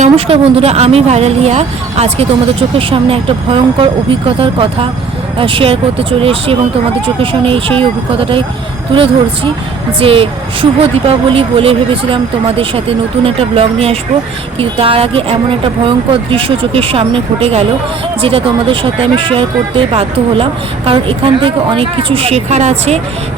নমস্কার বন্ধুরা, আমি ভাইরাল হিয়া। আজকে তোমাদের চোখের সামনে একটা ভয়ঙ্কর অভিজ্ঞতার কথা শেয়ার করতে চলে এসেছি এবং তোমাদের চোখের সামনে সেই অভিজ্ঞতাটাই তুলে ধরছি। যে শুভ দীপাবলি বলে ভেবেছিলাম তোমাদের সাথে নতুন একটা ব্লগ নিয়ে আসবো, কিন্তু তার আগে এমন একটা ভয়ঙ্কর দৃশ্য চোখের সামনে ঘটে গেল যেটা তোমাদের সাথে আমি শেয়ার করতে বাধ্য হলাম, কারণ এখান থেকে অনেক কিছু শেখার আছে।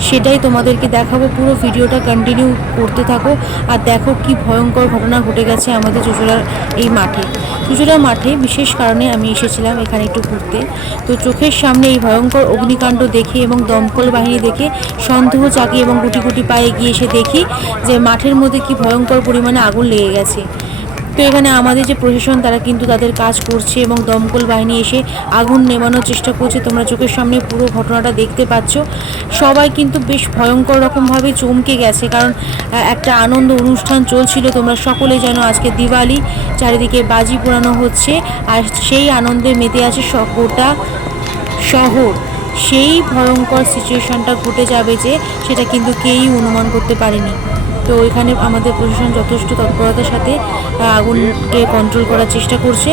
সেটাই তোমাদেরকে দেখাবো, পুরো ভিডিওটা কন্টিনিউ করতে থাকো আর দেখো কি ভয়ঙ্কর ঘটনা ঘটে গেছে আমাদের চুঁচুড়ার এই মাঠে। চুঁচুড়া মাঠে বিশেষ কারণে আমি এসেছিলাম এখানে একটু ঘুরতে। তো চোখের সামনে এই ভয়ঙ্কর অগ্নিকাণ্ড দেখে এবং দমকল বাহিনী দেখে সন্দেহ জাগি এবং গুটি গুটি পায়ে গিয়ে এসে দেখি যে মাঠের মধ্যে কি ভয়ঙ্কর পরিমাণে আগুন লেগে গেছে। তো এখানে আমাদের যে প্রশাসন তারা কিন্তু তাদের কাজ করছে এবং দমকল বাহিনী এসে আগুন নেভানোর চেষ্টা করছে। তোমরা চোখের সামনে পুরো ঘটনাটা দেখতে পাচ্ছ। সবাই কিন্তু বেশ ভয়ঙ্কর রকমভাবে চমকে গেছে, কারণ একটা আনন্দ অনুষ্ঠান চলছিল। তোমরা সকলে জানো আজকে দিওয়ালি, চারিদিকে বাজি পোড়ানো হচ্ছে আর সেই আনন্দে মেতে আছে গোটা শহর। সেই ভয়ঙ্কর সিচুয়েশনটা ঘটে যাবে যে সেটা কিন্তু কেউই অনুমান করতে পারেনি। তো এখানে আমাদের প্রশাসন যথেষ্ট তৎপরতার সাথে আগুনকে কন্ট্রোল করার চেষ্টা করছে।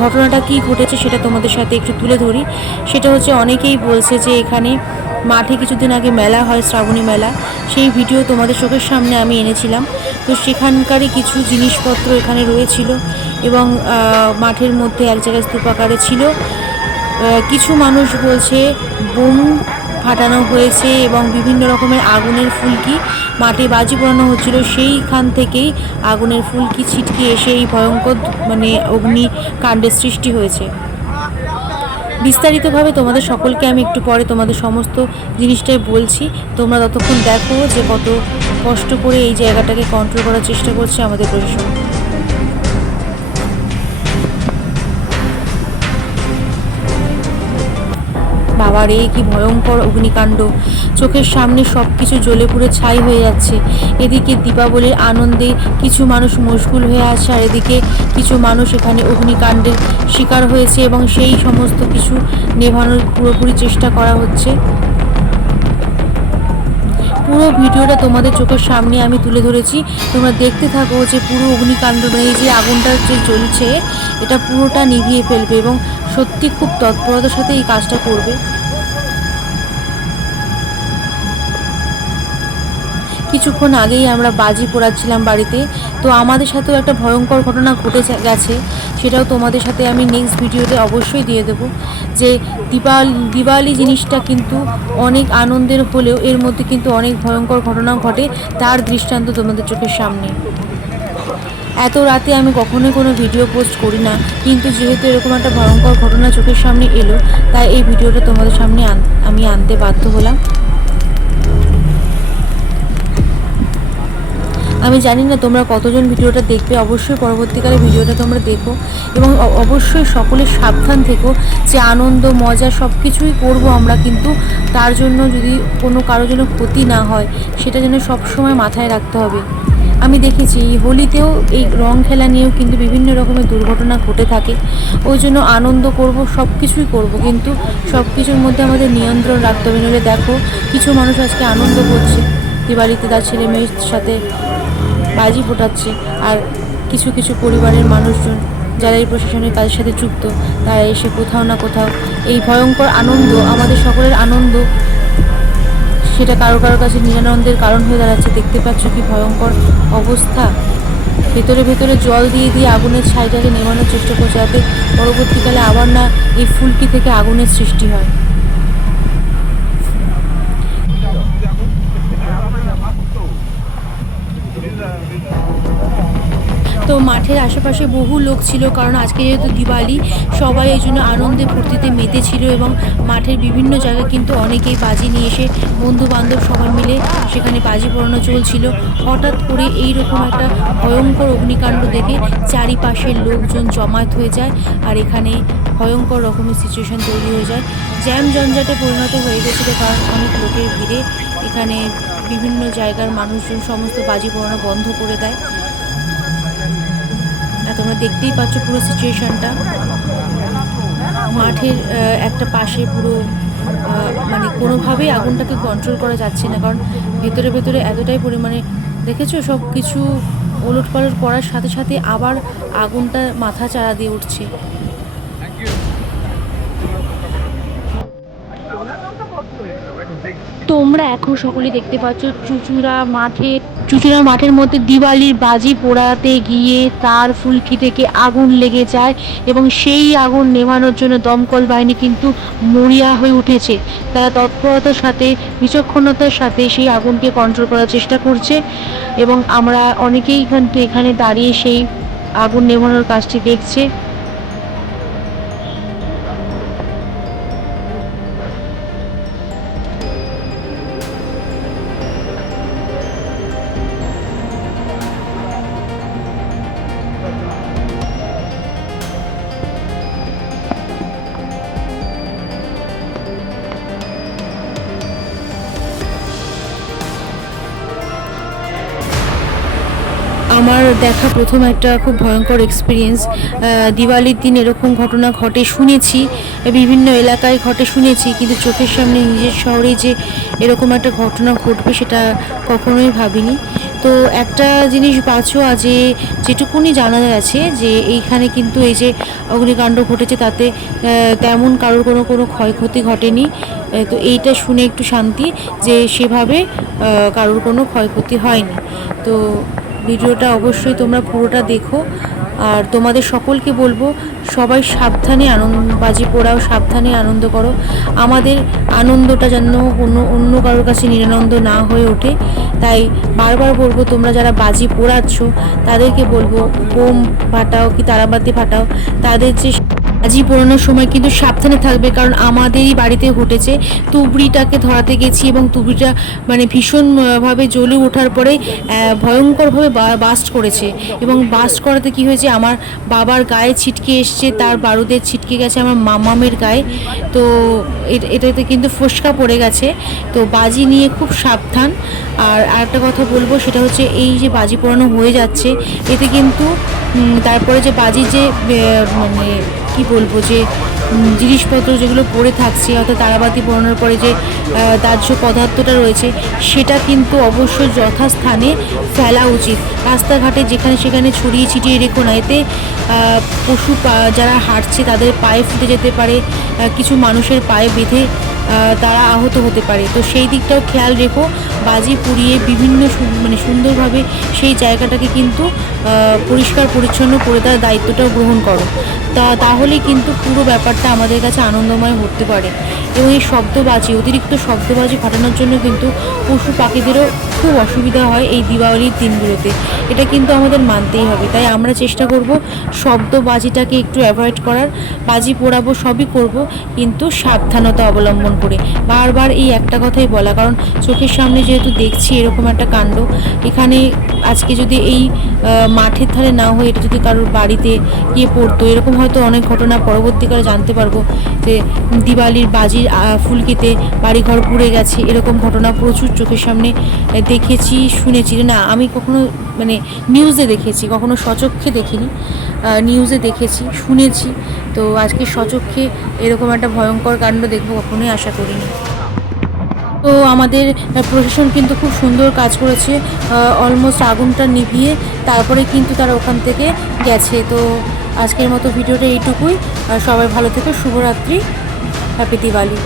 ঘটনাটা কি ঘটেছে সেটা তোমাদের সাথে একটু তুলে ধরি। সেটা হচ্ছে, অনেকেই বলছে যে এখানে মাঠে কিছুদিন আগে মেলা হয়, শ্রাবণী মেলা, সেই ভিডিও তোমাদের চোখের সামনে আমি এনেছিলাম। তো সেখানকারই কিছু জিনিসপত্র এখানে রয়েছিল এবং মাঠের মধ্যে এক জায়গায় স্তূপাকারে ছিল। কিছু মানুষ বলছে বোম ফাটানো হয়েছে এবং বিভিন্ন রকমের আগুনের ফুলকি মাঠে বাজি পোড়ানো হচ্ছিল, সেইখান থেকেই আগুনের ফুলকি ছিটকে এসে এই ভয়ঙ্কর অগ্নিকাণ্ডের সৃষ্টি হয়েছে। বিস্তারিতভাবে তোমাদের সকলকে আমি একটু পরে তোমাদের সমস্ত জিনিসটাই বলছি। তোমরা ততক্ষণ দেখো যে কত কষ্ট করে এই জায়গাটাকে কন্ট্রোল করার চেষ্টা করছে আমাদের প্রশাসন। বাবার এই কি ভয়ঙ্কর অগ্নিকাণ্ড! চোখের সামনে সব কিছু জ্বলে পুড়ে ছাই হয়ে যাচ্ছে। এদিকে দীপাবলির আনন্দে কিছু মানুষ মশগুল হয়ে আছে আর এদিকে কিছু মানুষ এখানে অগ্নিকাণ্ডের শিকার হয়েছে এবং সেই সমস্ত কিছু নেভানোর পুরোপুরি চেষ্টা করা হচ্ছে। পুরো ভিডিওটা তোমাদের চোখের সামনে আমি তুলে ধরেছি, তোমরা দেখতে থাকো যে পুরো অগ্নিকাণ্ড, এই যে আগুনটা যে জ্বলছে এটা পুরোটা নিভিয়ে ফেলবে এবং সত্যি খুব তৎপরতার সাথে এই কাজটা করবে। কিছুক্ষণ আগেই আমরা বাজি পোড়াচ্ছিলাম বাড়িতে, তো আমাদের সাথেও একটা ভয়ঙ্কর ঘটনা ঘটে গেছে, সেটাও তোমাদের সাথে আমি নেক্সট ভিডিওতে অবশ্যই দিয়ে দেবো। যে দিওয়ালি জিনিসটা কিন্তু অনেক আনন্দের হলেও এর মধ্যে কিন্তু অনেক ভয়ঙ্কর ঘটনা ঘটে, তার দৃষ্টান্ত তোমাদের চোখের সামনে। এত রাতে আমি কখনোই কোনো ভিডিও পোস্ট করি না, কিন্তু যেহেতু এরকম একটা ভয়ঙ্কর ঘটনা চোখের সামনে এলো, তাই এই ভিডিওটা তোমাদের সামনে আমি আনতে বাধ্য হলাম। আমি জানি না তোমরা কতজন ভিডিওটা দেখবে, অবশ্যই পরবর্তীকালে ভিডিওটা তোমরা দেখো এবং অবশ্যই সকলে সাবধান থেকো। যে আনন্দ মজা সব কিছুই করবো আমরা, কিন্তু তার জন্য যদি কোনো কারোর জন্য ক্ষতি না হয় সেটা যেন সবসময় মাথায় রাখতে হবে। আমি দেখেছি হোলিতেও এই রং খেলা নিয়েও কিন্তু বিভিন্ন রকমের দুর্ঘটনা ঘটে থাকে। ওই জন্য আনন্দ করব, সব কিছুই করবো, কিন্তু সব কিছুর মধ্যে আমাদের নিয়ন্ত্রণ রাখতে হবে। নইলে দেখো কিছু মানুষ আজকে আনন্দ করছে, দিওয়ালিতে তার ছেলে মেয়ের সাথে বাজি ফোটাচ্ছে, আর কিছু কিছু পরিবারের মানুষজন যারা এই প্রশাসনের কাজের সাথে যুক্ত তারা এসে কোথাও না কোথাও এই ভয়ঙ্কর আনন্দ, আমাদের সকলের আনন্দ, সেটা কারো কারোর কাছে নিরানন্দের কারণ হয়ে দাঁড়াচ্ছে। দেখতে পাচ্ছ কি ভয়ঙ্কর অবস্থা! ভেতরে ভেতরে জল দিয়ে দিয়ে আগুনের ছাইটাকে নেভানোর চেষ্টা করছে, যাতে পরবর্তীকালে আবার না এই ফুলকি থেকে আগুনের সৃষ্টি হয়। তো মাঠের আশেপাশে বহু লোক ছিল, কারণ আজকে যেহেতু দিওয়ালি, সবাই এই জন্য আনন্দে ফুর্তিতে মেতেছিল এবং মাঠের বিভিন্ন জায়গায় কিন্তু অনেকেই বাজি নিয়ে এসে বন্ধু বান্ধব সবাই মিলে সেখানে বাজি পোড়ানো চলছিল। হঠাৎ করে এইরকম একটা ভয়ঙ্কর অগ্নিকাণ্ড দেখে চারিপাশের লোকজন জমায়েত হয়ে যায় আর এখানে ভয়ঙ্কর রকমের সিচুয়েশান তৈরি হয়ে যায়। জ্যাম জঞ্জাটে পরিণত হয়ে গেছিলো, কারণ অনেক লোকের ভিড়ে এখানে বিভিন্ন জায়গার মানুষজন সমস্ত বাজি পোড়ানো বন্ধ করে দেয়। তোমরা দেখতেই পাচ্ছ পুরো সিচুয়েশনটা। মাঠের একটা পাশে পুরো মানে কোনোভাবেই আগুনটাকে কন্ট্রোল করা যাচ্ছে না, কারণ ভেতরে ভেতরে এতটাই পরিমাণে, দেখেছো, সব কিছু ওলটপালট করার সাথে সাথে আবার আগুনটা মাথা চাড়া দিয়ে উঠছে। তোমরা এখন সকলেই দেখতে পাচ্ছ চুচুড়া মাঠের মধ্যে দিওয়ালির বাজি পোড়াতে গিয়ে তার ফুলকি থেকে আগুন লেগে যায় এবং সেই আগুন নেভানোর জন্য দমকল বাহিনী কিন্তু মরিয়া হয়ে উঠেছে। তারা তৎপরতার সাথে বিচক্ষণতার সাথে সেই আগুনকে কন্ট্রোল করার চেষ্টা করছে এবং আমরা অনেকেই কিন্তু এখানে দাঁড়িয়ে সেই আগুন নেভানোর কাজটি দেখছে। আমার দেখা প্রথম একটা খুব ভয়ঙ্কর এক্সপিরিয়েন্স। দিওয়ালির দিন এরকম ঘটনা ঘটে শুনেছি, বিভিন্ন এলাকায় ঘটে শুনেছি, কিন্তু চোখের সামনে নিজের শহরে যে এরকম একটা ঘটনা ঘটবে সেটা কখনোই ভাবিনি। তো একটা জিনিস বাঁচো যে যেটুকুনি জানা যাচ্ছে যে এইখানে কিন্তু এই যে অগ্নিকাণ্ড ঘটেছে তাতে তেমন কারোর কোনো ক্ষয়ক্ষতি ঘটেনি। তো এইটা শুনে একটু শান্তি যে সেভাবে কারোর কোনো ক্ষয়ক্ষতি হয়নি। তো ভিডিওটা অবশ্যই তোমরা পুরোটা দেখো। আর তোমাদের সকলকে বলবো সবাই সাবধানে বাজি পোড়াও, সাবধানে আনন্দ করো। আমাদের আনন্দটা যেন অন্য কারোর কাছে নিরানন্দ না হয়ে ওঠে। তাই বারবার বলবো তোমরা যারা বাজি পোড়াচ্ছ তাদেরকে বলবো বোম ফাটাও কি তারাবাতি ফাটাও, তাদের যে বাজি পোড়ানোর সময় কিন্তু সাবধানে থাকবে, কারণ আমাদেরই বাড়িতে ঘটেছে। তুবড়িটাকে ধরাতে গেছি এবং তুবড়িটা মানে ভীষণভাবে জ্বলে ওঠার পরে ভয়ঙ্করভাবে বাস্ট করেছে এবং বাস্ট করাতে কি হয়েছে আমার বাবার গায়ে ছিটকে এসছে, তার বারুদের ছিটকে গেছে আমার মামামের গায়ে। তো এটাতে কিন্তু ফোসকা পড়ে গেছে। তো বাজি নিয়ে খুব সাবধান। আর আরেকটা কথা বলবো সেটা হচ্ছে এই যে বাজি পোড়ানো হয়ে যাচ্ছে এতে কিন্তু তারপরে যে বাজি যে মানে কি বলবো যে জিনিসপত্র যেগুলো পড়ে থাকছে অর্থাৎ তারাবাতি পোড়ানোর পরে যে দাহ্য পদার্থটা রয়েছে সেটা কিন্তু অবশ্যই যথাস্থানে ফেলা উচিত। রাস্তাঘাটে যেখানে সেখানে ছড়িয়ে ছিটিয়ে রেখো না, এতে পশু যারা হাঁটছে তাদের পায়ে ফুটে যেতে পারে, কিছু মানুষের পায়ে বেঁধে তারা আহত হতে পারে। তো সেই দিকটাও খেয়াল রেখো। বাজি পুড়িয়ে বিভিন্ন মানে সুন্দরভাবে সেই জায়গাটাকে কিন্তু পরিষ্কার পরিচ্ছন্ন করে দেওয়ার দায়িত্বটাও গ্রহণ করো। তাহলেই কিন্তু পুরো ব্যাপারটা আমাদের কাছে আনন্দময় হতে পারে। এবং এই অতিরিক্ত শব্দবাজি ফাটানোর জন্য কিন্তু পশু পাখিদেরও খুব অসুবিধা হয় এই দীপাবলির দিনগুলোতে। এটা কিন্তু আমাদের মানতেই হবে। তাই আমরা চেষ্টা করব শব্দবাজিটাকে একটু অ্যাভয়েড করার। বাজি পোড়াবো, সবই করব, কিন্তু সাবধানতা অবলম্বন করে। বারবার এই একটা কথাই বলা, কারণ চোখের সামনে যেহেতু দেখছি এরকম একটা কাণ্ড, এখানে আজকে যদি এই মাঠের ধারে না হয়ে এটা যদি কারোর বাড়িতে গিয়ে পড়তো, এরকম হয়তো অনেক ঘটনা পরবর্তীকালে জানতে পারবো যে দিওয়ালির বাজির ফুলকিতে বাড়িঘর পুড়ে গেছে। এরকম ঘটনা প্রচুর চোখের সামনে দেখেছি, শুনেছি। না, আমি কখনো মানে নিউজে দেখেছি, কখনো স্বচক্ষে দেখিনি, নিউজে দেখেছি, শুনেছি। তো আজকে স্বচক্ষে এরকম একটা ভয়ঙ্কর কাণ্ড দেখবো কখনোই আশা করিনি। তো আমাদের প্রশাসন কিন্তু খুব সুন্দর কাজ করেছে, অলমোস্ট আগুনটা নিভিয়ে তারপরে কিন্তু তারা ওখান থেকে গেছে। তো আজকের মতো ভিডিওটা এইটুকুই। সবাই ভালো থেকো, শুভরাত্রি, হ্যাপি দিওয়ালি।